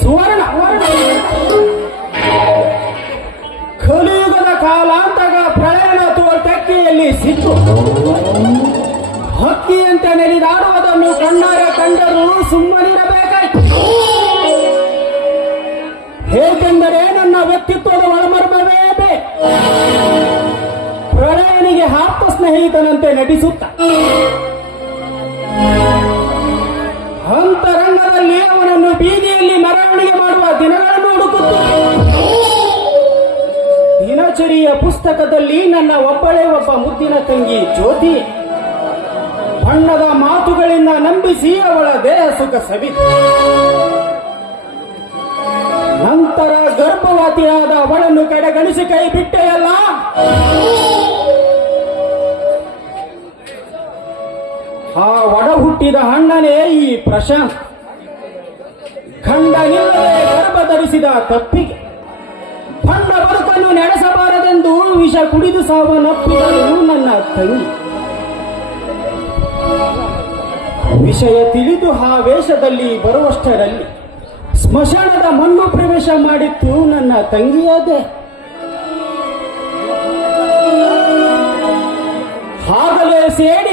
ಸುವರ್ಣ. ಕಲಿಯುಗದ ಕಾಲಾಂತಗ ಪ್ರಳಯ ಅಥವಾ ತೆಕ್ಕೆಯಲ್ಲಿ ಸಿಕ್ಕು ಹಕ್ಕಿಯಂತೆ ನೆಲಿದಾಡುವುದನ್ನು ಕಂಡರು ಕಂಡರೂ ಸುಮ್ಮನಿರಬೇಕಾಯ್ತು. ಏಕೆಂದರೆ ನನ್ನ ವ್ಯಕ್ತಿತ್ವದ ಒಳಮರ್ಮವೇ ಪ್ರಳಯನಿಗೆ ಆಪ್ತ ಸ್ನೇಹಿತನಂತೆ ನಟಿಸುತ್ತ. ಅಂತರಂಗದಲ್ಲಿ ಅವನ ಮೆರವಣಿಗೆ ಮಾಡುವ ದಿನಗಳನ್ನು ಹುಡುಕುತ್ತ ದಿನಚರಿಯ ಪುಸ್ತಕದಲ್ಲಿ ನನ್ನ ಒಬ್ಬಳೇ ಒಬ್ಬ ಮುದ್ದಿನ ತಂಗಿ ಜ್ಯೋತಿ. ಬಣ್ಣದ ಮಾತುಗಳಿಂದ ನಂಬಿಸಿ ಅವಳ ದೇಹ ಸುಖ ಸವಿತು. ನಂತರ ಗರ್ಭವತಿಯಾದ ಅವಳನ್ನು ಕಡೆಗಣಿಸಿ ಕೈ ಬಿಟ್ಟೆಯಲ್ಲ ಆ ಒಡ ಹುಟ್ಟಿದ ಅಣ್ಣನೇ ಈ ಪ್ರಶಾಂತ್. ಧರಿಸಿದ ತಪ್ಪಿಗೆ ತನ್ನ ಬದುಕನ್ನು ನಡೆಸಬಾರದೆಂದು ವಿಷ ಕುಡಿದು ಸಾವನ್ನಪ್ಪಿದಳು ನನ್ನ ತಂಗಿ. ವಿಷಯ ತಿಳಿದು ಆ ವೇಷದಲ್ಲಿ ಬರುವಷ್ಟರಲ್ಲಿ ಸ್ಮಶಾನದ ಮಣ್ಣು ಪ್ರವೇಶ ಮಾಡಿತ್ತು ನನ್ನ ತಂಗಿಯಾದೆ. ಆಗಲೇ ಸೇಡಿನ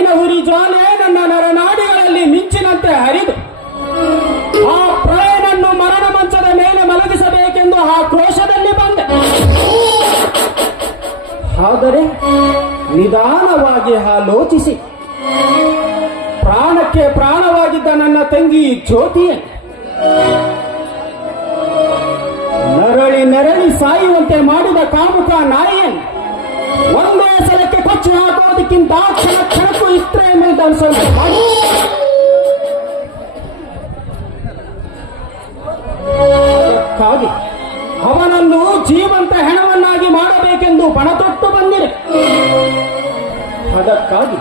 ಆದರೆ ನಿಧಾನವಾಗಿ ಆಲೋಚಿಸಿ. ಪ್ರಾಣಕ್ಕೆ ಪ್ರಾಣವಾಗಿದ್ದ ನನ್ನ ತಂಗಿ ಜ್ಯೋತಿಯ, ನರಳಿ ನರಳಿ ಸಾಯುವಂತೆ ಮಾಡಿದ ಕಾಮುಕ ನಾಯಿಯನ್ನು ಒಂದೇ ಸಲಕ್ಕೆ ಕೊಚ್ಚಿ ಹಾಕೋದಕ್ಕಿಂತ ಕ್ಷಣ ಕ್ಷಣಕ್ಕೂ ಇಷ್ಟೇ ಮೇಲೆ ಅದಕ್ಕಾಗಿ ಅವನನ್ನು ಜೀವಂತ ಅದಕ್ಕಾಗಿ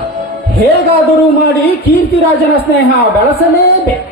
ಹೇಗಾದರೂ ಮಾಡಿ ಕೀರ್ತಿರಾಜನ ಸ್ನೇಹ ಬೆಳೆಸಲೇಬೇಕು.